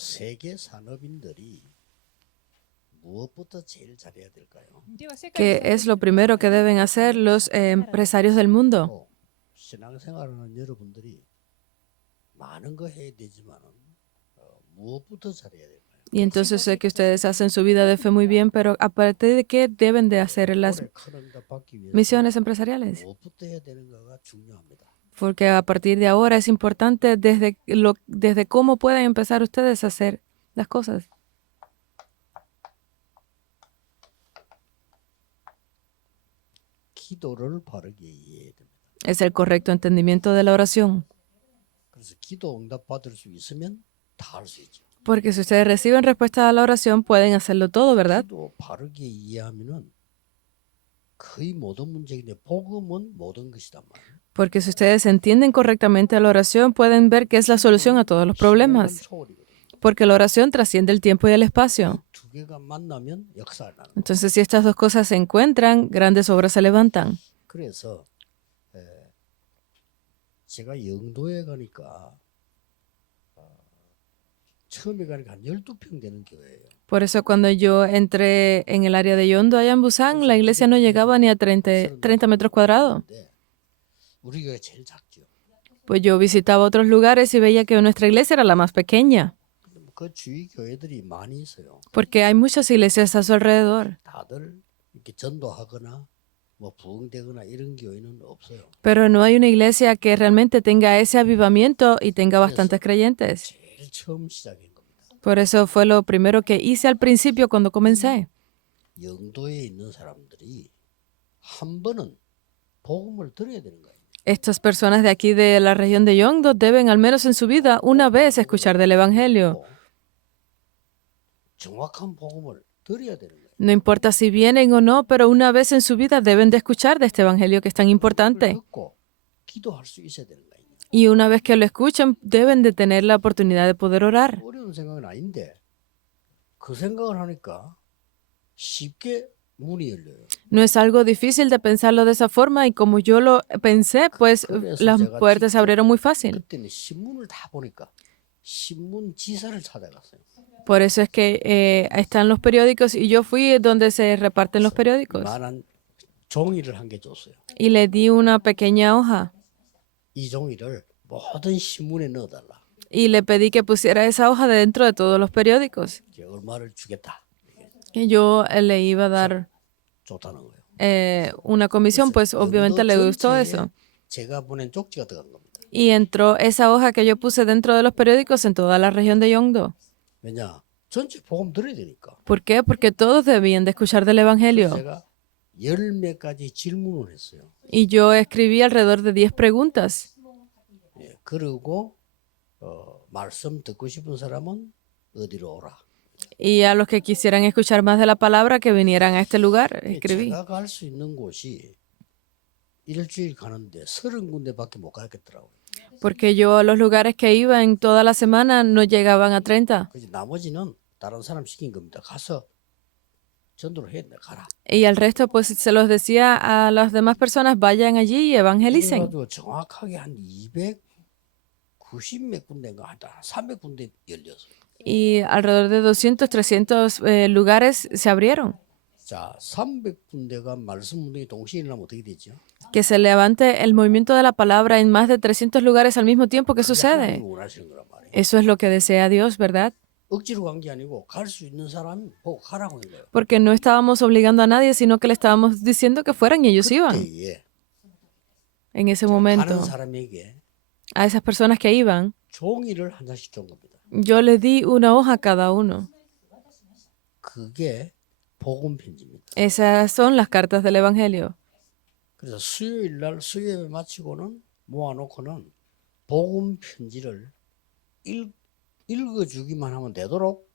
세계 산업인들이 무엇부터 제일 잘해야 될까요? ¿Qué es lo primero que deben hacer los empresarios del mundo? 또 신앙생활하는 여러분들이 많은 거 해야 되지만은 무엇부터 잘해야 될까요? Y entonces sé que ustedes hacen su vida de fe muy bien, pero aparte de qué deben de hacer las 올해 큰 응답 받기 위해서 misiones empresariales. 무엇부터 해야 되는가가 중요합니다. Porque a partir de ahora es importante desde cómo pueden empezar ustedes a hacer las cosas. 기도를 바르게 이해해야 됩니다. Es el correcto entendimiento de la oración. 그래서 기도 응답 받을 수 있으면 다 할 수 있죠. Porque si ustedes reciben respuesta a la oración, pueden hacerlo todo, ¿verdad? 기도 바르게 이해하면은 거의 모든 문제인데 복음은 모든 것이단 말이에요. Porque si ustedes entienden correctamente la oración, pueden ver que es la solución a todos los problemas. 시간은 초월이거든요. Porque la oración trasciende el tiempo y el espacio. 두 개가 만나면 역사가 나는 거예요. Entonces, si estas dos cosas se encuentran, grandes obras se levantan. 그래서 제가 영도에 가니까 처음에 가니까 한 12평 되는 교회예요. Por eso cuando yo entré en el área de Yondo, allá en Busan, la iglesia no llegaba ni a 30 metros cuadrados. 근데 우리 교회가 제일 작죠. Pues yo visitaba otros lugares y veía que nuestra iglesia era la más pequeña, 근데 그 주위 교회들이 많이 있어요. porque hay muchas iglesias a su alrededor. 다들 이렇게 전도하거나 뭐 부흥되거나 이런 교회는 없어요. Pero no hay una iglesia que realmente tenga ese avivamiento y tenga bastantes creyentes. 제일 처음 시작인 겁니다. Por eso fue lo primero que hice al principio cuando comencé. 영도에 있는 사람들이 한 번은 복음을 들어야 되는 거예요. Estas personas de aquí de la región de Yongdo deben al menos en su vida una vez escuchar del Evangelio. 정확한 복음을 들어야 되는 거예요. No importa si vienen o no, pero una vez en su vida deben de escuchar de este Evangelio que es tan 그걸 importante. 듣고 기도할 수 있어야 되는 거예요. Y una vez que lo escuchan, deben de tener la oportunidad de poder orar. 어려운 생각은 아닌데 그 생각을 하니까 쉽게 문이 열려요. No es algo difícil de pensarlo de esa forma y como yo lo pensé, pues las puertas se abrieron muy fácil. 그때는 신문을 다 보니까 신문 지사를 찾아갔어요. Por eso es que están los periódicos y yo fui donde se reparten los periódicos 만한 종이를 한 개 줬어요. y le di una pequeña hoja 이 종이를 모든 신문에 넣어달라. y le pedí que pusiera esa hoja dentro de todos los periódicos. 이게 얼마를 주겠다. Y yo le iba a dar 좋다는 거예요. una comisión, pues obviamente le gustó eso. 제가 보낸 쪽지가 들어간 겁니다. Y entró esa hoja que yo puse dentro de los periódicos en toda la región de Yongdo. 왜냐? 전체 복음 들어야 되니까. ¿Por qué? Porque todos debían de escuchar del Evangelio. 제가 10몇 가지 질문을 했어요. Y yo escribí alrededor de 10 preguntas. 예, 그리고 말씀 듣고 싶은 사람은 어디로 오라. Y a los que quisieran escuchar más de la palabra, que vinieran a este lugar, escribí. 제가 갈 수 있는 곳이 일주일 가는데 30군데밖에 못 가겠더라고요. Porque yo a los lugares que iba en toda la semana no llegaban a 30. 그래서 나머지는 다른 사람 시킨 겁니다. 가서 전도를 해야 돼. 가라. Y al resto, pues se los decía a las demás personas, vayan allí y evangelicen. 그래가지고 정확하게 한 290 몇 군데인가 한 300군데 열렸어요. Y alrededor de 200, 300 lugares se abrieron. 자, 300군데가 말씀 운동이 동시에 일어나면 어떻게 되죠? Que se levante el movimiento de la palabra en más de 300 lugares al mismo tiempo. ¿Qué sucede? 하나님이 원하시는 거란 말이에요. Eso es lo que desea Dios, ¿verdad? 억지로 간 게 아니고 갈 수 있는 사람이 보고 가라고 하는 거예요. Porque no estábamos obligando a nadie, sino que le estábamos diciendo que fueran y ellos iban. 그때에 En ese 가는 momento, 사람에게 a esas personas que iban, 종이를 한 장씩 준 겁니다. yo les di una hoja a cada uno. 그게 복음 편지입니다. Esas son las cartas del Evangelio. 그래서 수요일 날 수요예배 마치고는 모아놓고는 복음 편지를 읽어주기만 하면 되도록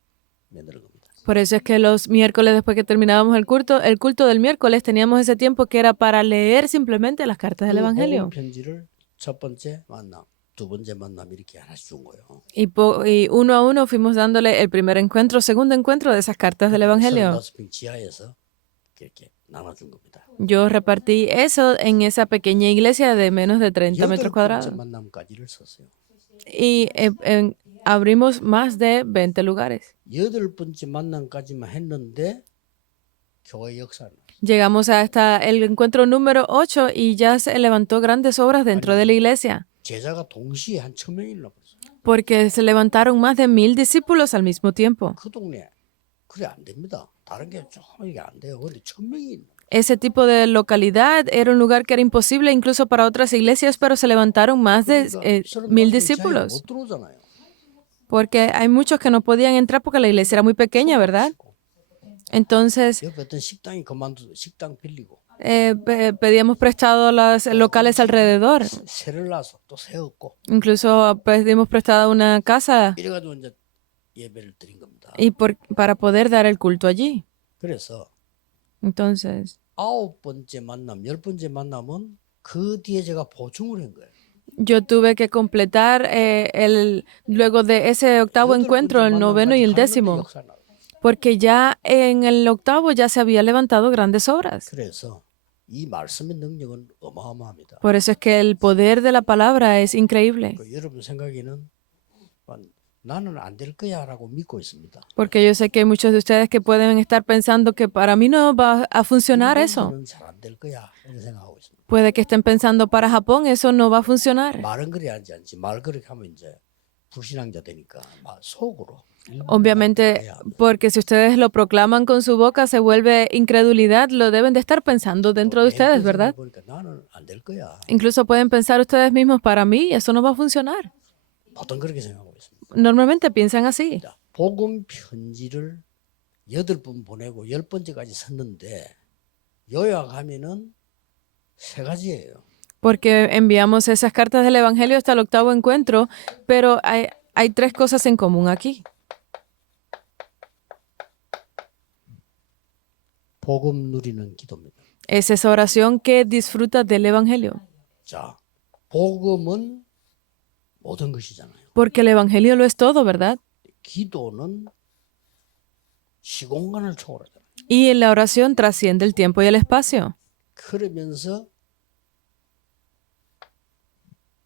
만드는 겁니다. Por eso es que los miércoles, después que terminábamos el culto del miércoles, teníamos ese tiempo que era para leer simplemente las cartas del 그 Evangelio. 복음 편지를 첫 번째 만남, 두 번째 만남 이렇게 하나씩 준 거예요. Y uno a uno fuimos dándole el primer encuentro, segundo encuentro de esas cartas del Evangelio. 35평 지하에서 이렇게 나눠준 겁니다. Yo repartí eso en esa pequeña iglesia de menos de 30 metros 8번째 cuadrados. 만남까지를 썼어요. Y abrimos más de 20 lugares. 8번째 만남까지만 했는데 교회 역사는 Llegamos hasta el encuentro número 8 y ya se levantó grandes obras dentro de la iglesia, 제자가 동시에 한 1000명이 나버렸어요. porque se levantaron más de 1000 discípulos al mismo tiempo. 그 동네 그래 안 됩니다. 다른 게 좀 이게 안 돼요. 근데 1000명이 Ese tipo de localidad era un lugar que era imposible incluso para otras iglesias, pero se levantaron más de 1000 discípulos, 못 들어오잖아요. porque hay muchos que no podían entrar porque la iglesia era muy pequeña, ¿verdad? Entonces 옆에 어떤 식당이 그만두고 식당 빌리고 pedíamos prestado los locales alrededor, 새를 놔서 또 세웠고 incluso pedimos prestada una casa 이래가지고 이제 예배를 드린 겁니다. y para poder dar el culto allí. 그래서 Entonces 9번째 만남, 10번째 만남은 그 뒤에 제가 보충을 한 거예요. yo tuve que completar luego de ese octavo encuentro, el noveno y el décimo, porque ya en el octavo ya se había levantado grandes obras. 그래서 이 말씀의 능력은 어마어마합니다. Por eso es que el poder de la palabra es increíble, 여러분 생각에는 나는 안 될 거야라고 믿고 있습니다. porque yo sé que hay muchos de ustedes que pueden estar pensando que para mí no va a funcionar eso. 잘안 될 거야 이렇게 생각하고 있습니다. Puede que estén pensando para Japón eso no va a funcionar. 말은 그리 하지 않지. 말 그렇게 하면 이제 불신앙자 되니까 막 속으로. Obviamente, porque si ustedes lo proclaman con su boca se vuelve incredulidad, lo deben de estar pensando dentro de ustedes, ¿verdad? 보니까 나는 안 될 거야. Incluso pueden pensar ustedes mismos, para mí eso no va a funcionar. 보통 그렇게 생각하고 있습니다. Normalmente piensan así. 자, 복음 편지를 8번 보내고 10번째까지 썼는데 요약하면은 세 가지예요. Porque enviamos esas cartas del Evangelio hasta el octavo encuentro, pero hay tres cosas en común aquí. 복음 누리는 기도입니다. Es esa oración que disfruta del Evangelio. 자, 복음은 모든 것이잖아요. Porque el Evangelio lo es todo, ¿verdad? 기도는 시공간을 초월하잖아요. Y la oración trasciende el tiempo y el espacio. 그러면서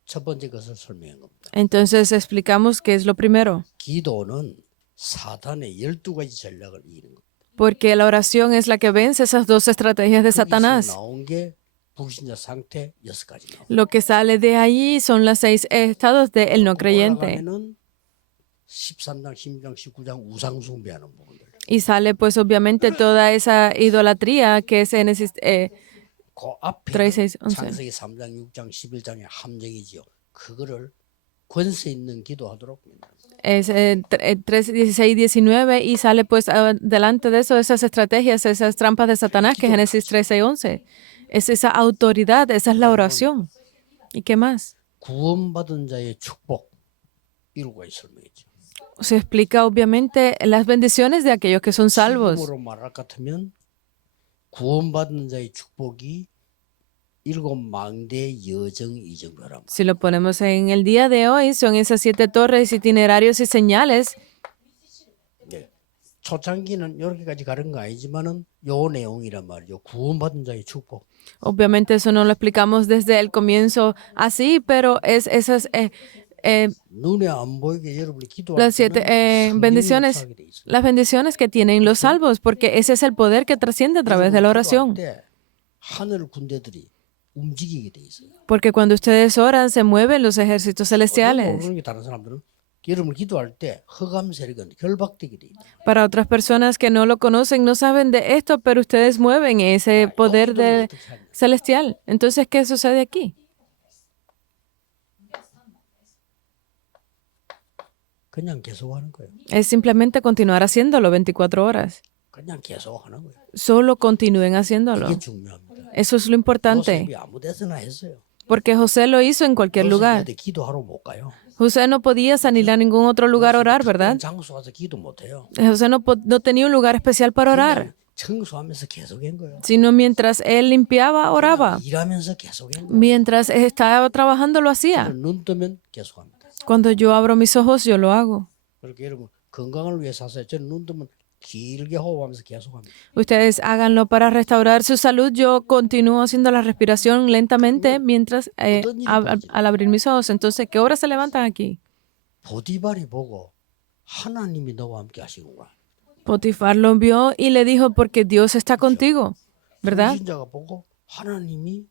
첫 번째 것을 설명한 겁니다. Entonces explicamos qué es lo primero. 기도는 사탄의 12가지 전략을 이기는 겁니다. Porque la oración es la que vence esas dos estrategias de Satanás. 나온 게 불신자 상태 6가지 나옵니다. Lo que sale de ahí son los 6 estados del no creyente. 13장, 16장, 19장 우상 숭배하는 부분들. Y sale pues obviamente toda esa idolatría que es en 그 앞에 3, 6, 11. 창세기 3장, 6장, 11장의 함정이지요. 그거를 권세 있는 기도하도록 Es 3, 16, 19 y sale pues delante de eso esas estrategias, esas trampas de Satanás que es Génesis 13 y 11. Es esa autoridad, esa es la oración. ¿Y qué más? 구원받은 자의 축복 이루고 설명했죠. Se explica obviamente las bendiciones de aquellos que son salvos. 지금으로 말할 것 같으면 구원받은 자의 축복이 7망대 여정 이정표랍니다. Si lo ponemos en el día de hoy, son esas 7 torres, itinerarios y señales. 네. 초창기는 이렇게까지 가는 거 아니지만은 요 내용이란 말이죠. 구원받은 자의 축복. Obviamente eso no lo explicamos desde el comienzo así, pero es esas 눈에 안 보이게 여러분이 기도할 las 7 bendiciones, las bendiciones que tienen los salvos, porque ese es el poder que trasciende a través de la oración. 하늘 군대들이 움직이게 돼 있어요. Porque cuando ustedes oran se mueven los ejércitos celestiales. 모르는 게 다른 사람들은 여러분 기도할 때 흑암 세력은 결박되게 돼 있다. Para otras personas que no lo conocen, no saben de esto, pero ustedes mueven ese poder celestial. Entonces, ¿qué sucede aquí? 그냥 계속 하는 거예요. Es simplemente continuar haciéndolo 24 horas. 그냥 계속 하는 거예요. Solo continúen haciéndolo. 그게 중요합니다. Eso es lo importante. 요셉이 아무 데서나 했어요. Porque José lo hizo en cualquier lugar. 요셉한테 기도하러 못 가요. José no podía salir a ningún otro lugar a orar, ¿verdad? 장소 가서 기도 못 해요. José no tenía un lugar especial para orar, 청소하면서 계속 한 거예요. sino mientras él limpiaba, oraba. 일하면서 계속 한 거예요. Mientras estaba trabajando, lo hacía. 눈 뜨면 계속 합니다. Cuando yo abro mis ojos, yo lo hago. 그렇게 여러분 건강을 위해서 하세요. 저는 눈 뜨면 길게 호흡하면서 계속 합니다. Ustedes háganlo para restaurar su salud. Yo continúo haciendo la respiración lentamente mientras al abrir mis ojos. Entonces, ¿qué horas se levantan aquí? 보디발이 보고 하나님이 너와 함께 하시는구나. Potifar lo vio y le dijo, porque Dios está contigo, ¿verdad? 불신자가 보고 하나님이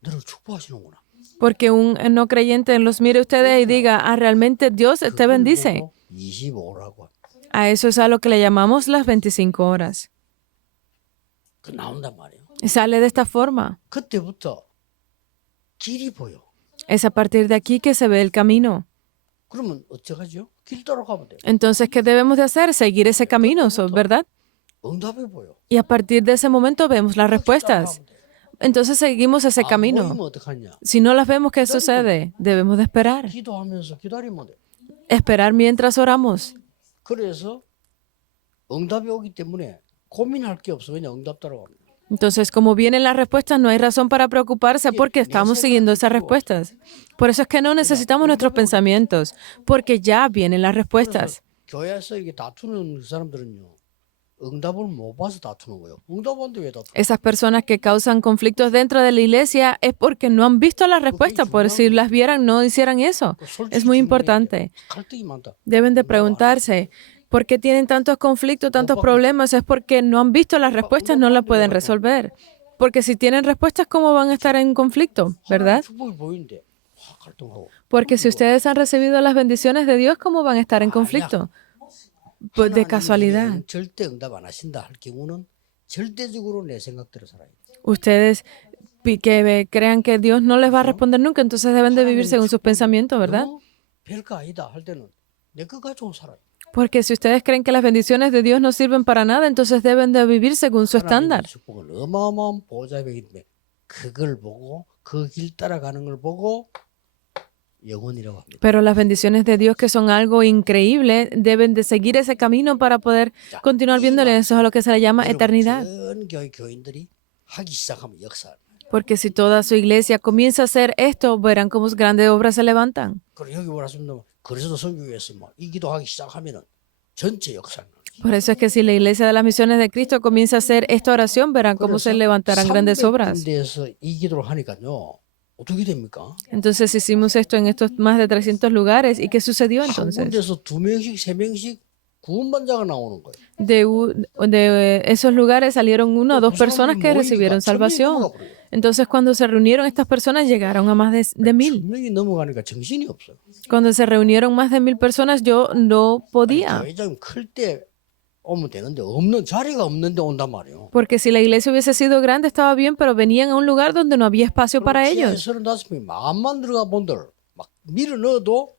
너를 축복하시는구나. Porque un no creyente los mire a ustedes y diga, realmente Dios te 그걸 bendice. 보고 25라고 A eso es a lo que le llamamos las 25 horas. 그 나온단 말이에요. Y sale de esta forma. 그때부터 길이 보여. Es a partir de aquí que se ve el camino. 그러면 어쩌하죠? 길 따라가면 돼. Entonces, ¿qué debemos de hacer? Seguir ese camino, ¿verdad? 응답이 보여. Y a partir de ese momento vemos las respuestas. 따라가면 돼. Entonces seguimos ese 안 camino. 보이면 어떡하냐? Si no las vemos, ¿qué sucede? Debemos de esperar. 기도하면서 기다리면 돼. Esperar mientras oramos. 그래서 응답이 오기 때문에 고민할 게 없어. 왜냐 응답 따라가면. Entonces, como vienen las respuestas, no hay razón para preocuparse porque estamos siguiendo esas respuestas. Por eso es que no necesitamos nuestros pensamientos, porque ya vienen las respuestas. 교회에서 이게 다투는 사람들은요. 응답을 못 봐서 다투는 거예요. 응답한데 왜 다투? Esas personas que causan conflictos dentro de la iglesia es porque no han visto las respuestas. Por si las vieran, no hicieran eso. Es muy importante. 갈등이 많다. Deben de preguntarse, ¿por qué tienen tantos conflictos, tantos problemas? Es porque no han visto las respuestas, no las pueden resolver. Porque si tienen respuestas, ¿cómo van a estar en conflicto? ¿Verdad? 축복이 보이는데 확 갈등하고. Porque si ustedes han recibido las bendiciones de Dios, ¿cómo van a estar en conflicto? Pues de casualidad. 절대 응답 안 하신다 할 경우는 절대적으로 내 생각대로 살아야 돼. Ustedes que crean que Dios no les va a responder nunca, entonces deben de vivir según sus pensamientos, ¿verdad? 너무 별거 아니다 할 때는 내 것 가지고 살아요. Porque si ustedes creen que las bendiciones de Dios no sirven para nada, entonces deben de vivir según su estándar. 하나님의 축복은 어마어마한 보좌이기 때문에 그걸 보고 그 길 따라가는 걸 보고 영혼이라고 합니다. Pero las bendiciones de Dios, que son algo increíble, deben de seguir ese camino para poder continuar viéndole. Eso es a lo que se le llama eternidad. 전 교회 교인들이 하기 시작하면 역사. Porque si toda su iglesia comienza a hacer esto, verán cómo grandes obras se levantan. 그리고 여기 뭐라습니다. 그리스도 선교회에서 이 기도하기 시작하면은 전체 역사는. Por eso es que si la iglesia de las misiones de Cristo comienza a hacer esta oración, verán cómo se levantarán grandes obras. 300군데에서 이 기도를 하니까요. 어떻게 됩니까? Entonces hicimos esto en estos más de 300 lugares. ¿Y qué sucedió 한 entonces? 군데에서 2명씩 3명씩 구원반자가 나오는 거예요. De esos lugares salieron una o dos personas que recibieron salvación. Entonces cuando se reunieron estas personas llegaron a más de 1000. 1000명이 넘어가니까 정신이 없어요. Cuando se reunieron más de 1000 personas yo no podía. 교회장 클때 오면 되는데 없는 자리가 없는데 온단 말이에요. Porque si la iglesia hubiese sido grande estaba bien, pero venían a un lugar donde no había espacio para ellos. 35명이 마음만 들어가 본들 막 밀어 넣어도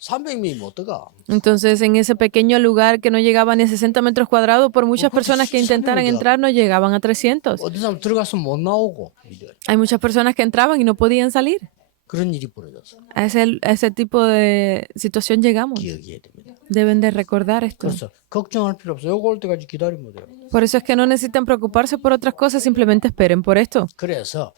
300명이 못 들어가. Entonces en ese pequeño lugar que no llegaba ni a 60 metros cuadrados, por muchas personas que intentaran entrar no llegaban a 300. 어떤 사람 들어가서 못 나오고 Hay muchas personas que entraban y no podían salir. 그런 일이 벌어졌어. A ese tipo de situación llegamos. 기억해야 됩니다. Deben de recordar esto. 그래서 걱정할 필요 없어요. 요거 올 때까지 기다리면 돼요. Por eso es que no necesitan preocuparse por otras cosas, simplemente esperen por esto. 그래서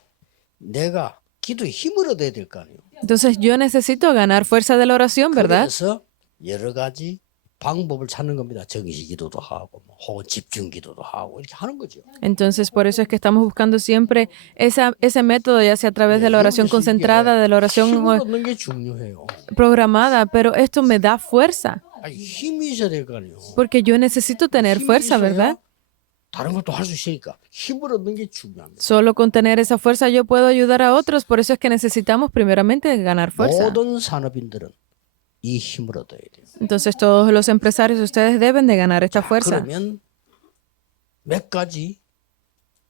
내가 기도에 힘을 얻어야 될 거 아니에요. Entonces yo necesito ganar fuerza de la oración, ¿verdad? 그래서 여러 가지 방법을 찾는 겁니다. 정시 기도도 하고 혹은 집중 기도도 하고 이렇게 하는 거죠. Entonces por eso es que estamos buscando siempre ese método, ya sea a través de la oración concentrada, de la oración 힘을 얻는 게 중요해요. programada, pero esto me da fuerza, 아니, 힘이 있어야 될 거 아니에요. porque yo necesito tener 힘이 fuerza, 있어야 ¿verdad? 다른 것도 할 수 있으니까 힘을 얻는 게 중요합니다. Solo con tener esa fuerza yo puedo ayudar a otros, por eso es que necesitamos primeramente ganar fuerza. 모든 산업인들은 이 힘을 얻어야 돼요. Entonces todos los empresarios, ustedes deben de ganar esta fuerza. 그러면 몇 가지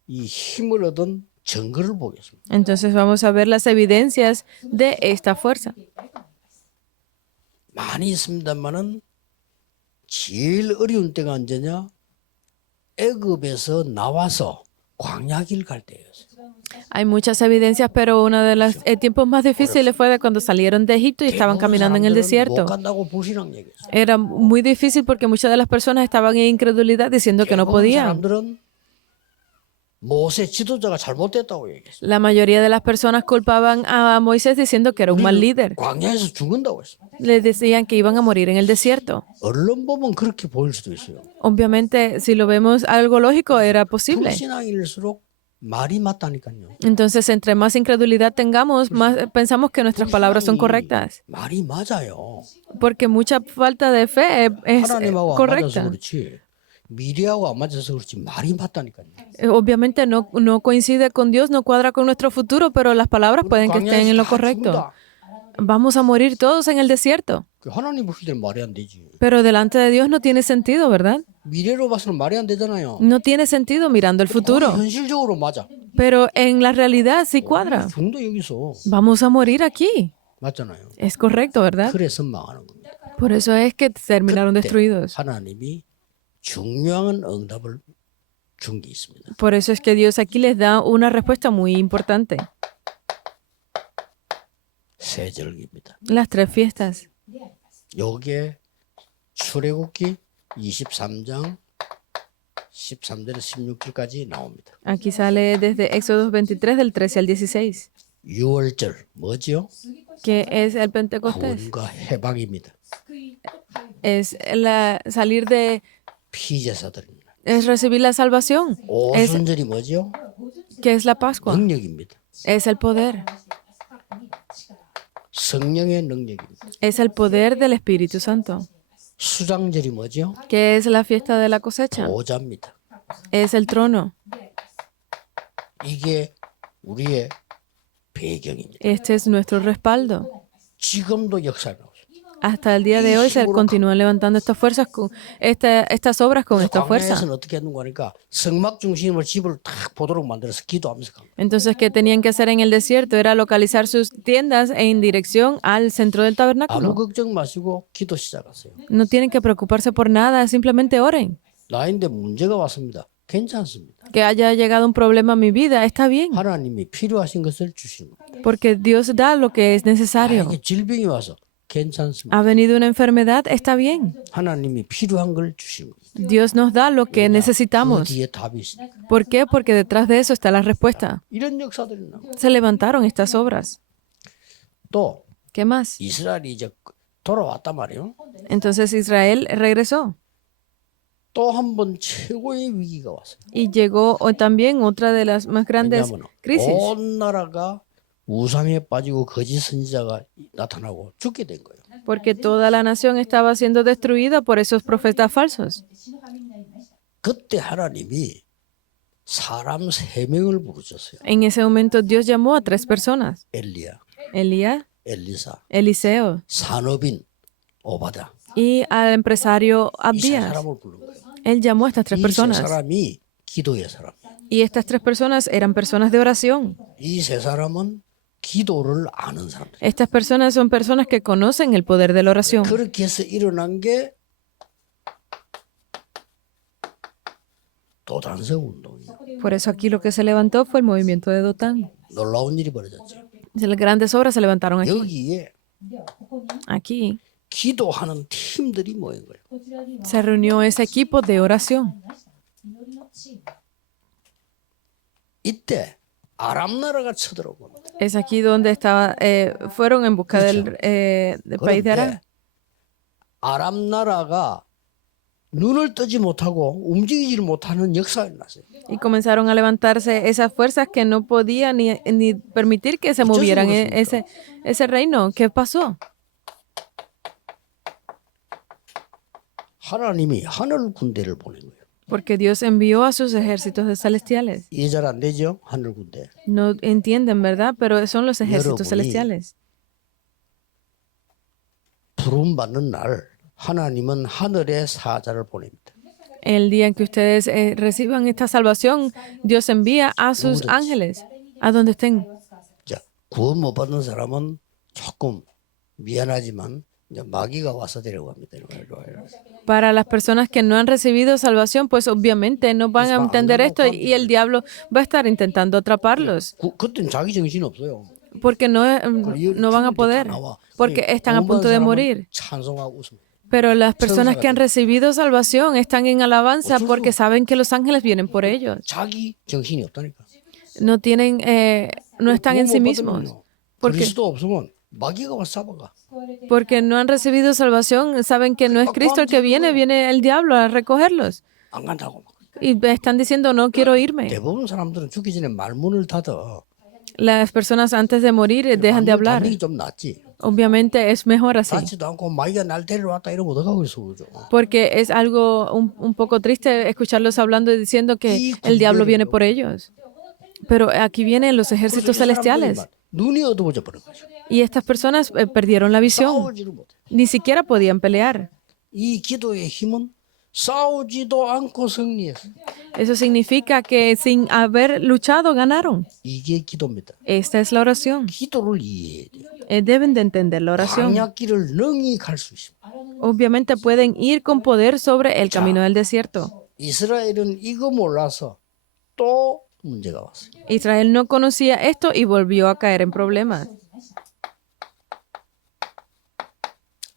이 힘을 얻은 증거를 보겠습니다. Entonces vamos a ver las evidencias de esta fuerza. 많이 있습니다만은 제일 어려운 때가 언제냐? 애굽에서 나와서 광야길 갈 때였어요. Hay muchas evidencias, pero uno de los tiempos más difíciles fue de cuando salieron de Egipto y estaban caminando en el 못 desierto. 간다고 불신앙 얘기했어요. Era muy difícil porque muchas de las personas estaban en incredulidad diciendo que no 대부분 podían. 사람들은 모세 지도자가 잘못됐다고 얘기했어요. La mayoría de las personas culpaban a Moisés diciendo que era un mal líder. 광야에서 죽는다고 했어요. Les decían que iban a morir en el desierto. 언론 보면 그렇게 보일 수도 있어요. Obviamente, si lo vemos algo lógico, era posible. 불신앙일수록 말이 맞다니까요. Entonces, entre más incredulidad tengamos, más pensamos que nuestras palabras son correctas. 말이 맞아요. Porque mucha falta de fe es 하나님하고 안 맞아서 correcta. 그렇지. 미래하고 안 맞아서 그렇지. 말이 맞다니까요. Obviamente no coincide con Dios, no cuadra con nuestro futuro, pero las palabras pueden que estén en lo 다 correcto. 죽는다. Vamos a morir todos en el desierto. 그 하나님 보실 때는 말이 안 되지. Pero delante de Dios no tiene sentido, ¿verdad? 미래로 봐서는 말이 안 되잖아요. No tiene sentido mirando el 거기 futuro. 현실적으로 맞아. Pero en la realidad sí cuadra. 죽는다 여기서. Vamos a morir aquí. 맞잖아요. Es correcto, ¿verdad? 그래서 망하는 겁니다. Por eso es que terminaron 그때 destruidos. 하나님이 중요한 응답을 준 게 있습니다. Por eso es que Dios aquí les da una respuesta muy importante. 세 절기입니다. Las tres fiestas. 여기에 출애굽기 23장 13절에서 16절까지 나옵니다. Aquí sale desde Éxodo 23 del 13 al 16, 6월절 뭐지요? que es el Pentecostés. 구원과 해방입니다. Es salir de, 피제사들입니다. es recibir la salvación. Es, 오순절이 뭐지요? que es la Pascua. 능력입니다. Es el poder. 성령의 능력입니다. Es el poder del Espíritu Santo. 수장절이 뭐지요? Que es la fiesta de la cosecha. 보좌입니다. Es el trono. 이게 우리의 배경입니다. Este es nuestro respaldo. 지금도 역사가 나오죠. Hasta el día de hoy se continúan levantando estas fuerzas, estas obras con esta fuerza. 광야에서는 어떻게 했는가 하니까 성막 중심으로 집을 딱 보도록 만들어서 기도하면서 간 거예요. Entonces, ¿qué tenían que hacer en el desierto? Era localizar sus tiendas en dirección al centro del 아무 tabernáculo. 걱정 마시고 기도 시작하세요. No tienen que preocuparse por nada, simplemente oren. 나인데 문제가 왔습니다. 괜찮습니다. Que haya llegado un problema a mi vida, está bien, 하나님이 필요하신 것을 주시는 거예요. porque Dios da lo que es necesario. 이게 질병이 와서 괜찮습니다. Ha venido una enfermedad, está bien. 하나님이 필요한 걸 주시는 거예요. Dios nos da lo que 그 necesitamos. 뒤에 답이 있으니까. ¿Por qué? Porque detrás de eso está la respuesta. 이런 역사들이 나와요. Se levantaron estas obras. 또 ¿Qué más? 이스라엘이 이제 돌아왔단 말이에요. Entonces Israel regresó 또 한 번 최고의 위기가 왔어요. y llegó también otra de las más grandes 왜냐하면 crisis, 온 나라가 우상에 빠지고 거짓 선지자가 나타나고 죽게 된 거예요. porque toda la nación estaba siendo destruida por esos profetas falsos. 그때 하나님이 사람 3명을 부르셨어요. En ese momento Dios llamó a 3 personas, 엘리야, Elías, 엘리사, Eliseo 산업인, 오바다. y al empresario 이 세 Abdías. 사람을 부른 거예요. Él llamó a estas 3 이 세 personas 사람이 기도의 사람. y estas 3 personas eran personas de oración. 이 세 사람은 기도를 아는 사람들. Estas personas son personas que conocen el poder de la oración. 그렇게 해서 일어난 게 도단성 운동이에요. Por eso aquí lo que se levantó fue el movimiento de Dotán. 놀라운 일이 벌어졌죠. Las grandes obras se levantaron aquí. 여기에 Aquí 기도하는 팀들이 모인 거예요. se reunió ese equipo de oración. 이때 아람 나라가 쳐들어온 겁니다. Es aquí donde fueron en busca del país de Aram. 그런데 아람 나라가 눈을 뜨지 못하고 움직이지를 못하는 역사가 났어요. Y comenzaron a levantarse esas fuerzas que no podían ni permitir que se movieran ese reino. ¿Qué pasó? 하나님이 하늘 군대를 보낸 거예요. Porque Dios envió a sus ejércitos celestiales. 이해 잘 안 되죠? 하늘 군대. No entienden, ¿verdad? Pero son los ejércitos 여러분이 celestiales. 부름 받는 날 하나님은 하늘의 사자를 보냅니다. El día en que ustedes reciban esta salvación, Dios envía a sus ángeles a donde estén. 자, 구원 못 받는 사람은 조금 미안하지만 이제 마귀가 와서 데려갑니다. Para las personas que no han recibido salvación, pues obviamente no van a entender esto y el diablo va a estar intentando atraparlos. 그때는 자기 정신이 없어요. Porque no van a poder, porque están a punto de morir. 찬송하고 웃음. Pero las personas que han recibido salvación están en alabanza porque saben que los ángeles vienen por ellos. 자기 정신이 없다니까. No tienen, no están en sí mismos. Porque, 그리스도 없으면 마귀가 와서 잡아가. porque no han recibido salvación, saben que no es Cristo el que viene, viene el diablo a recogerlos. 안 간다고. y me están diciendo no quiero irme. 대부분 사람들은 죽기 전에 말문을 닫아. Las personas antes de morir dejan de 말문 hablar. 닫는 게 좀 낫지. Obviamente es mejor así, 닫지도 않고 마귀가 날 데려왔다 이러면 어떡하고 있어, 그죠? porque es algo un poco triste escucharlos hablando y diciendo que Y el diablo viene 군대를요. por ellos. Pero aquí vienen los ejércitos 그래서 이 사람들이 celestiales 막 눈이 어두워져 버린 거죠. y estas personas perdieron la visión. 싸우지를 못해. Ni siquiera podían pelear. 이 기도의 힘은 싸우지도 않고 승리했어. Eso significa que sin haber luchado ganaron. 이게 기도입니다. Esta es la oración. 기도를 이해해야 돼요. Deben de entender la oración. 광야길을 능히 갈 수 있습니다. Obviamente pueden ir con poder sobre el camino del desierto. 이스라엘은 이거 몰라서 또 문제가 왔어요. Israel no conocía esto y volvió a caer en problemas.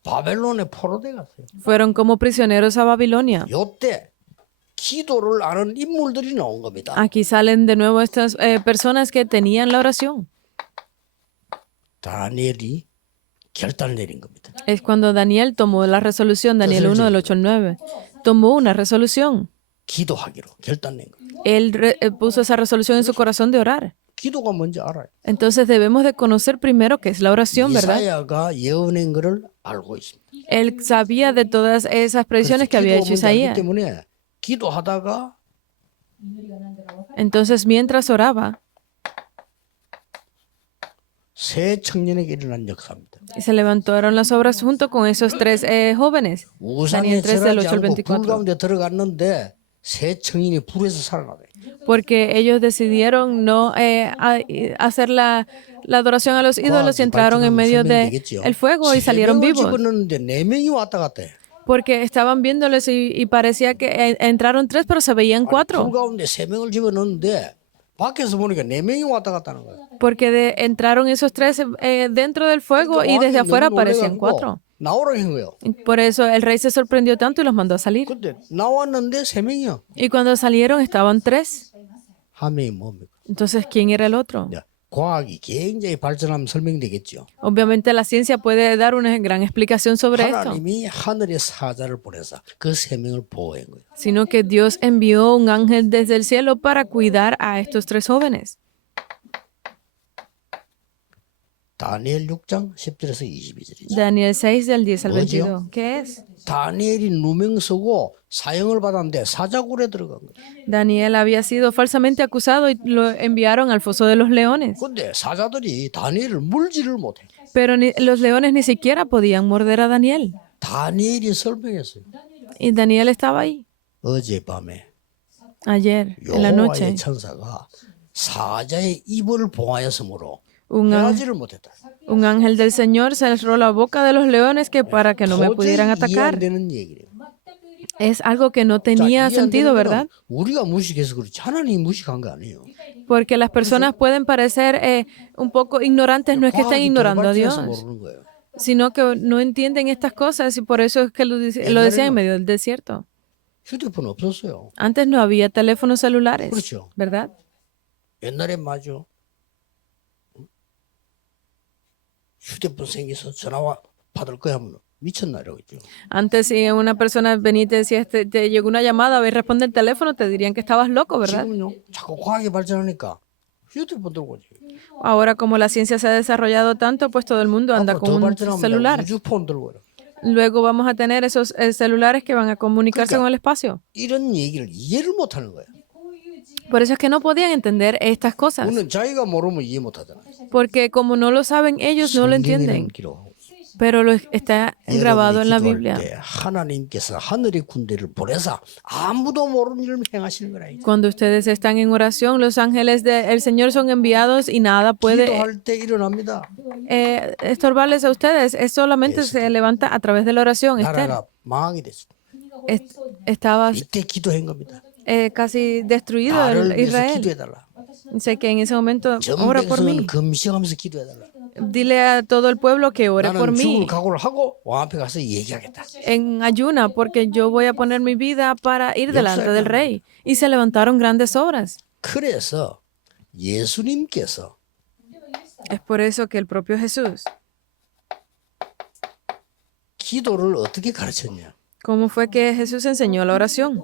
바벨론에 포로돼 갔어요. Fueron como prisioneros a Babilonia. 요때 기도를 아는 인물들이 나온 겁니다. Aquí salen de nuevo estas personas que tenían la oración. 다니엘이 결단을 내린 겁니다. Es cuando Daniel tomó la resolución, Daniel 1 del 8 al 9. Tomó una resolución. 기도하기로 결단낸 거예요. Él puso esa resolución en su corazón de orar. 기도가 뭔지 알아요. Entonces debemos de conocer primero qué es la oración, ¿verdad? 이사야가 예언한 것을 알고 있습니다. Él sabía de todas esas predicciones que había hecho 기도가 뭔지 알기 Isaías. 때문에 기도하다가 Entonces, mientras oraba, 세 청년에게 일어난 역사입니다. se levantaron las obras junto con esos tres jóvenes. 우상에 Daniel 3 del 절하지 8 al 않고 불 24. 가운데 들어갔는데 세 청년이 불에서 살아나요. Porque ellos decidieron no hacer la adoración a los ídolos y entraron en medio del fuego y salieron vivos. 집어넣는데 네 명이 왔다 갔다 해. Porque estaban viéndoles y parecía que entraron tres, pero se veían 불 cuatro. 가운데 세 명을 집어넣는데 밖에서 보니까 네 명이 왔다 갔다 하는 거예요. Porque entraron esos tres dentro del fuego y desde afuera aparecían cuatro. 나오라 한 거예요. Y por eso el rey se sorprendió tanto y los mandó a salir. 근데 나왔는데 세 명이요. Y cuando salieron estaban tres. 한 명이 뭡니까? Entonces, ¿quién era el otro? 야, 과학이 굉장히 발전하면 설명되겠죠. Obviamente la ciencia puede dar una gran explicación sobre esto, 하나님이 하늘의 사자를 보내서 그 세 명을 보호한 거예요. sino que Dios envió un ángel desde el cielo para cuidar a estos tres jóvenes. 다니엘 6장 10절에서 22절이죠. Daniel 6 del 10 al 뭐지요? 22. ¿Qué es? 다니엘이 누명 쓰고 사형을 받았는데 사자굴에 들어간 거예요. Daniel había sido falsamente acusado y lo enviaron al foso de los leones. 근데 사자들이 다니엘을 물지를 못해. Pero los leones ni siquiera podían morder a Daniel. 다니엘이 설명했어요. Y Daniel estaba ahí 어젯밤에 ayer, en la noche. 여호와의 천사가 사자의 입을 봉하였으므로 Un, 해하지를 못했다. un ángel del Señor cerró la boca de los leones que para que no me 도저히 pudieran 이해 안 atacar. 되는 얘기래요. Es algo que no 자, tenía 이해 안 sentido, 되는 ¿verdad? 거는 우리가 무식해서 그렇지 하나님이 무식한 거 아니에요. Porque las personas pueden parecer un poco ignorantes, no es que estén 과학이 ignorando a 발전해서 Dios, 모르는 거예요. sino que no entienden estas cosas y por eso es que lo decían en medio del desierto. 휴대폰 없었어요. Antes no había teléfonos celulares, 그렇죠. ¿verdad? 옛날에 맞아. 휴대폰 생겨서 전화 받을 거야 하면 미쳤나 이러겠죠. Antes si una persona venía y te decía, te llegó una llamada, ve y responde el teléfono, te dirían que estabas loco, ¿verdad? 지금은요. 자꾸 과학이 발전하니까 휴대폰 들고 오지. Ahora como la ciencia se ha desarrollado tanto, pues todo el mundo anda 앞으로 con 더 un 발전하면 celular. 우주폰 들고 오라. Luego vamos a tener esos celulares que van a comunicarse con el espacio. 이런 얘기를 이해를 못 하는 거예요. Por eso es que no podían entender estas cosas. 우리는 자기가 모르면 이해 못 하잖아요. Porque como no lo saben ellos, no lo entienden. 기록하고 있어요. Pero está grabado en la 여러분이 Biblia. 기도할 때 하나님께서 하늘의 군대를 보내서 아무도 모르는 일을 행하시는 거라. Cuando ustedes están en oración, los ángeles del Señor son enviados y nada puede 기도할 때 일어납니다. estorbarles a ustedes. Es solamente se levanta a través de la oración. Esther 나라가 망하게 됐어. estaba 이때 기도한 겁니다. casi destruido 나를 위해서 Israel. 기도해달라. Sé que en ese momento 전 ora por mí. 백성은 금식하면서 기도해달라. Dile a todo el pueblo que ore por 나는 죽을 mí 각오를 하고 왕 앞에 가서 얘기하겠다. en ayuna, porque yo voy a poner mi vida para ir delante del rey. Y se levantaron grandes obras. 그래서 예수님께서 Es por eso que el propio Jesús, 기도를 어떻게 가르쳤냐? ¿cómo fue que Jesús enseñó la oración?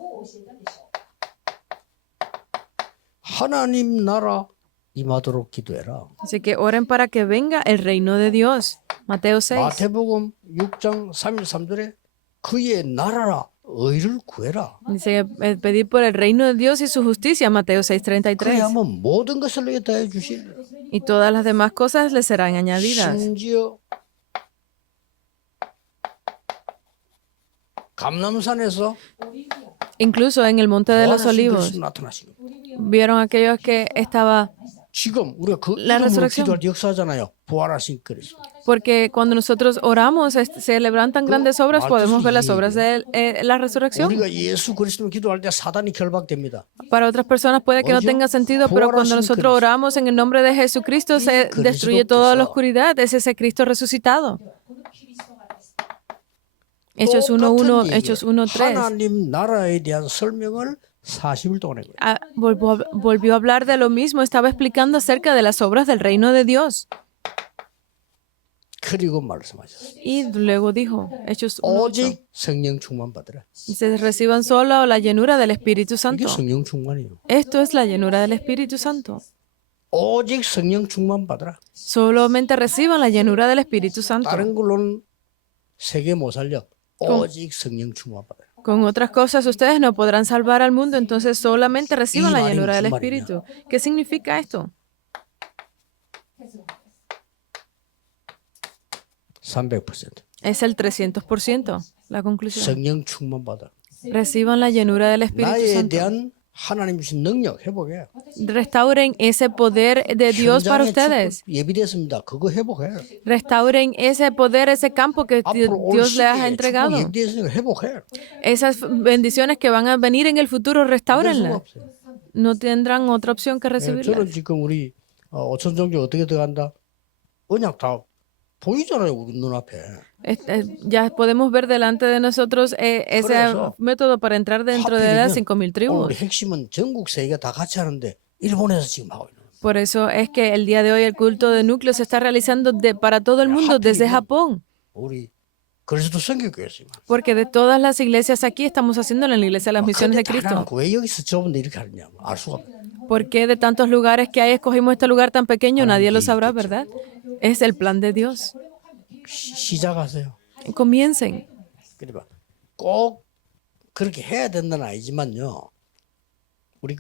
하나님 나라 임하도록 기도해라. Así que oren para que venga el reino de Dios. Mateo 6. 마태복음 6장 33절에 그의 나라라 의를 구해라. Dice pedir por el reino de Dios y su justicia. Mateo 6:33. 그래야면 모든 것을 너에게 더해 주시리라. Y todas las demás cosas les serán añadidas. 심지어 감람산에서 Incluso en el monte de los 부활하신 olivos, 그리스도 나타나시는 거예요. vieron aquellos que estaba. 지금 우리가 그 La 이름으로 resurrección. 기도할 때 역사하잖아요. 부활하신 그리스도. Porque cuando nosotros oramos, se levantan grandes obras, podemos ver las obras de la resurrección. 우리가 예수 그리스도 기도할 때 사단이 결박됩니다. Para otras personas puede que no Oye, tenga sentido, pero cuando 부활하신 nosotros 그리스도. oramos en el nombre de Jesucristo, se 그리스도께서 destruye toda la oscuridad. Es ese Cristo resucitado. Hechos 1:1, 똑같은 Hechos 얘기예요. 1:3. 하나님 나라에 대한 설명을 40일 동안 했고요. Volvió a hablar de lo mismo, estaba explicando acerca de las obras del reino de Dios. 그리고 말씀하셨어요. Y luego dijo, Hechos 1:8, 오직 성령 충만 받으라. se reciban solo la llenura del Espíritu 이게 Santo. 성령 충만이에요. Esto es la llenura del Espíritu Santo. 오직 성령 충만 받으라. Solamente reciban la llenura del Espíritu Santo. 다른 걸로는 세계 못 살려. 오직 성령 충만 받으라. Con otras cosas ustedes no podrán salvar al mundo, entonces solamente reciban la 말이 llenura del 무슨 Espíritu. ¿Qué significa esto? 300%. Es el 300%, la conclusión. 성령 충만 받아. Reciban la llenura del Espíritu 나에 Santo. 대한 하나님 주신 능력 회복해. Restauren ese poder de Dios para 현장의 ustedes. 축복 예비됐습니다. 그거 회복해. Restauren ese poder, ese campo que 앞으로 올 Dios les ha 시대에 축복 entregado. 예비됐으니까 회복해. Esas bendiciones que van a venir en el futuro, 될 수가 restáurenlas. 없어요. No tendrán otra opción que 예, 저는 recibirlas. 지금 우리 어천정교 어떻게 들어간다? 언약 다 보이잖아요, 우리 눈앞에. Ya podemos ver delante de nosotros ese 그래서 método para entrar dentro de las 하필이면 5,000 오늘 tribus. 우리 핵심은 전국 세계가 다 같이 하는데 일본에서 지금 하고 있는 거예요. Por eso es que el día de hoy el culto de núcleo se está realizando para todo el mundo desde Japón. 우리 그리스도 선교교회지만. Porque de todas las iglesias aquí estamos haciéndolo en la iglesia de las misiones de Cristo. 왜 여기서 저분들 이렇게 하느냐 알 수가 없어요. ¿Por qué de tantos lugares que hay escogimos este lugar tan pequeño? Nadie lo sabrá, ¿verdad? Es el plan de Dios. 시작하세요. Comiencen. 그러니까 꼭 그렇게 해야 된다는 아니지만요. 우리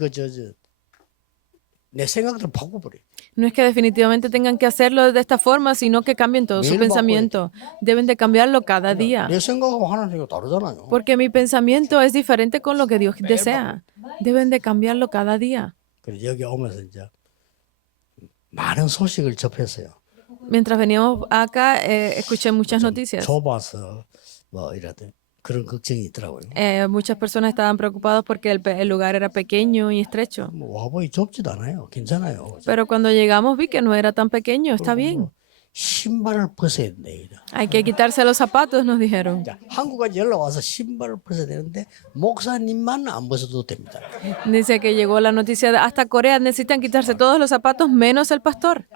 내 생각들을 바꿔버려. No es que definitivamente tengan que hacerlo de esta forma, sino que cambien todo su 매일 pensamiento. Deben de cambiarlo cada día. 내 생각하고 하나님 생각 다르잖아요. Porque mi pensamiento es diferente con lo que Dios desea. Deben de cambiarlo cada día. 그래서 여기 오면서 이제 많은 소식을 접했어요. Mientras veníamos acá, escuché muchas noticias. 좁아서 뭐 이라든 그런 걱정이 있더라고요. Muchas personas estaban preocupadas porque el lugar era pequeño y estrecho. 뭐 와보이 좁지도 않아요. 괜찮아요. Pero cuando llegamos vi que no era tan pequeño, está bien. 신발을 벗어야 된다. 이래. Hay que quitarse los zapatos, nos dijeron. 자, 한국까지 연락 와서 신발을 벗어야 되는데 목사님만 안 벗어도 됩니다. Dice que llegó la noticia de hasta Corea necesitan quitarse todos los zapatos menos el pastor.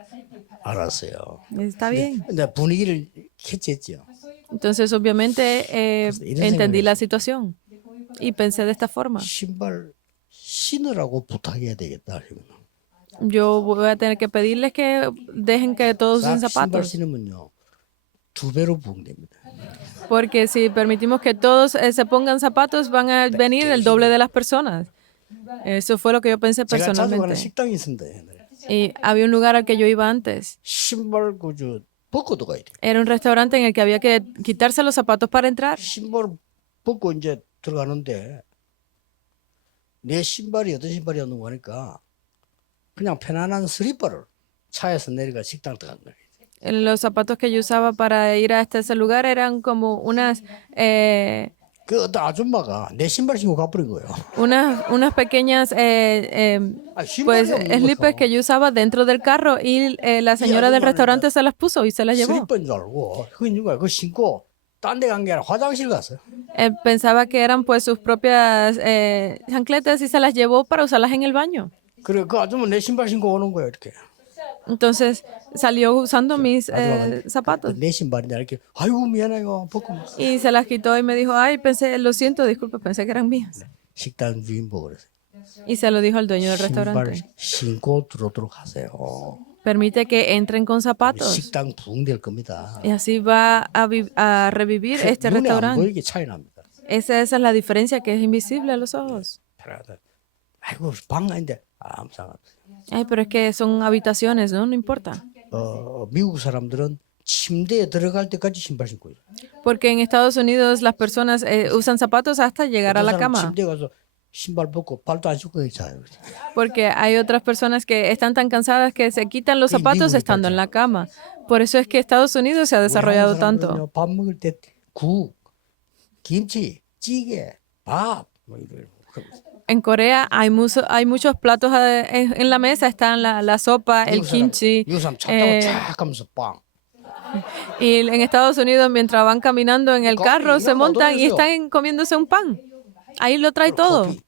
알았어요. Está bien. 근데 분위기를 캐치했죠. Entonces, obviamente, entendí la situación y pensé de esta forma. 신발 신으라고 부탁해야 되겠다. Yo voy a tener que pedirles que dejen que todos usen 신발 zapatos. 신으면요 2배로 부흥됩니다. Porque si permitimos que todos se pongan zapatos, van a venir el doble de las personas. Eso fue lo que yo pensé 제가 자주 가는 personalmente. 식당이 있습니다. 옛날에. Y había un lugar al que yo iba antes. 신발 그저 벗고도 가야 돼. Era un restaurante en el que había que quitarse los zapatos para entrar. 신발 벗고 이제 들어가는데 내 신발이 어떤 신발이었는가 하니까 그냥 편안한 슬리퍼를 차에서 내려가 식당 들어간 거예요. Los zapatos que yo usaba para ir a ese lugar eran como 그 어떤 아줌마가 내 신발 신고 가버린 거예요. unas pequeñas pues 신발이 없는 slippers 거죠. que yo usaba dentro del carro y la señora del restaurante se las puso y se las llevó. 슬리퍼인 줄 알고 그거 신고 딴 데 간 게 아니라 화장실 갔어요. Él pensaba que eran pues sus propias chancletas y se las llevó para usarlas en el baño. 그래 그 아줌마 내 신발 신고 오는 거예요 이렇게. Entonces salió usando mis zapatos 내 신발이냐 이렇게 아이고 미안해요 벗고 y se las quitó y me dijo, ay, pensé, lo siento, disculpe, pensé que eran mías. 식당 주인 보고 그랬어요. Y se lo dijo al dueño del 신발 restaurante. 신고 들어오도록 하세요. Permite que entren con zapatos. 식당 부흥될 겁니다. Y así va a revivir este 눈에 안 restaurante. 보이게 차이 납니다. Esa es la diferencia que es invisible a los ojos. 편하다. 아이고 방 아닌데 아무 상관없어요. Ay, pero es que son habitaciones, ¿no? No importa. 미국 사람들은 침대에 들어갈 때까지 신발 신고 있어요. Porque en Estados Unidos las personas usan zapatos hasta llegar a 어떤 la 사람 cama. 침대에 가서 신발 벗고 발도 안 씻고 자요. Porque hay otras personas que están tan cansadas que se quitan los zapatos estando en la cama. Por eso es que Estados Unidos se ha desarrollado tanto. 밥 먹을 때 국, 김치, 찌개, 밥 뭐 이런. En Corea hay muchos platos en la mesa. Están la sopa, el kimchi. 미국 사람 차 타고 쫙 가면서 빵. Y en Estados Unidos, mientras van caminando en el carro, se montan y están comiéndose un pan. Ahí lo trae todo. 커피.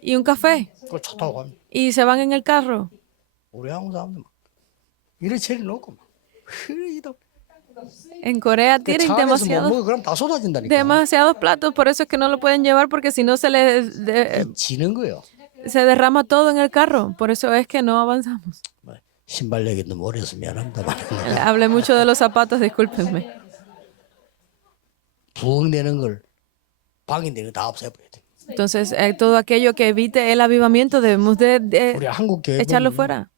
Y un café. 그걸 차 타고 가면 Y se van en el carro. 우리 한국 사람들 막 이래 체리 놓고 막 흐리다. En Corea 차 tienen 안에서 못 demasiados, 먹어 그럼 다 쏟아진다니까. demasiados platos. Por eso es que no lo pueden llevar porque si no 지는 거예요. se derrama todo en el carro. Por eso es que no avanzamos. 신발 얘기 너무 오래 해서 미안합니다. Hablé mucho de los zapatos, discúlpenme. 부흥되는 걸 방해되는 거 다 없애버려야 돼. Entonces, todo aquello que evite el avivamiento debemos de 우리 한국 교회 echarlo 보면 fuera.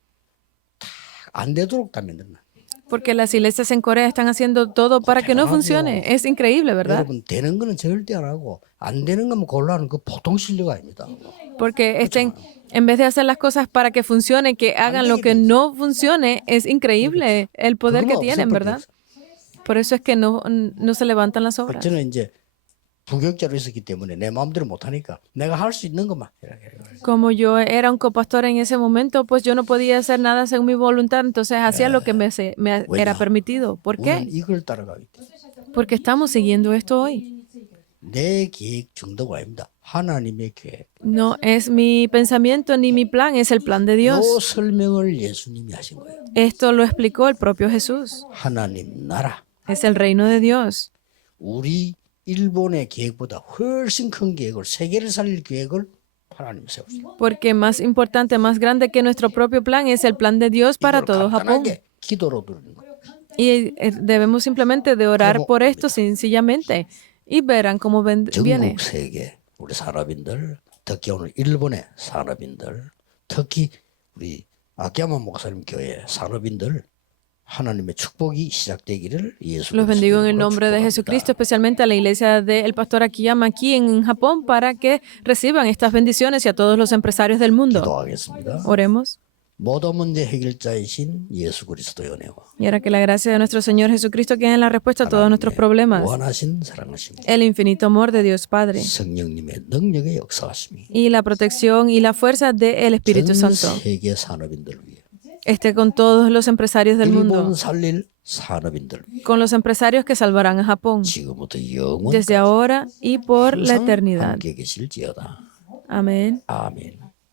안 되도록 다 만든다. Porque las iglesias en Corea están haciendo todo para que no funcione. Es increíble, ¿verdad? 여러분 되는 거는 절대 안 하고 안 되는 거면 골라하는 그 보통 실력 아닙니다. Porque en vez de hacer las cosas para que funcione, que hagan lo que no funcione, es increíble el poder que tienen, ¿verdad? Por eso es que no se levantan las obras. 저는 이제 부격자로 있었기 때문에 내 마음대로 못하니까 내가 할 수 있는 것만 이렇게. Como yo era un copastor en ese momento, pues yo no podía hacer nada según mi voluntad, entonces hacía lo que me era permitido. ¿Por 우리는 qué? 이걸 따라가기 때문에 Porque estamos siguiendo esto hoy. 내 계획 정도가 아닙니다. 하나님의 계획. No es mi pensamiento ni mi plan, es el plan de 요 Dios. 설명을 예수님이 하신 거예요. Esto lo explicó el propio Jesús. 하나님 나라. Es el reino de Dios. 우리 일본의 계획보다 훨씬 큰 계획을 세계를 살릴 계획을 하나님 세우셨어요. Porque más importante, más grande que nuestro propio plan es el plan de Dios para todo Japón. 간단하게 기도로 누르는 거예요. Y debemos simplemente de orar por esto sencillamente. Y verán cómo viene. 전국 세계 우리 산업인들, 특히 오늘 일본의 산업인들, 특히 우리 아키야마 목사님 교회 산업인들 하나님의 축복이 시작되기를 예수 Los bendigo en el 그리스도로 nombre de 축복합니다. Jesucristo, especialmente a la iglesia del pastor Akiyama aquí en Japón, para que reciban estas bendiciones y a todos los empresarios del mundo. 기도하겠습니다. Oremos. 모든 문제 해결자이신 예수 그리스도의 은혜와 Y ahora que la gracia de nuestro Señor Jesucristo quede en la respuesta a todos nuestros problemas, 무한하신 사랑하심, el infinito amor de Dios Padre 성령님의 능력의 역사하심이 y la protección y la fuerza del Espíritu 전 Santo 세계 산업인들을 위해 esté con todos los empresarios del 일본 mundo, 살릴 산업인들을 위해 con los empresarios que salvarán a Japón 지금부터 영원까지 desde ahora y por la 항상 eternidad. 함께 계실지어다. Amén. 아멘.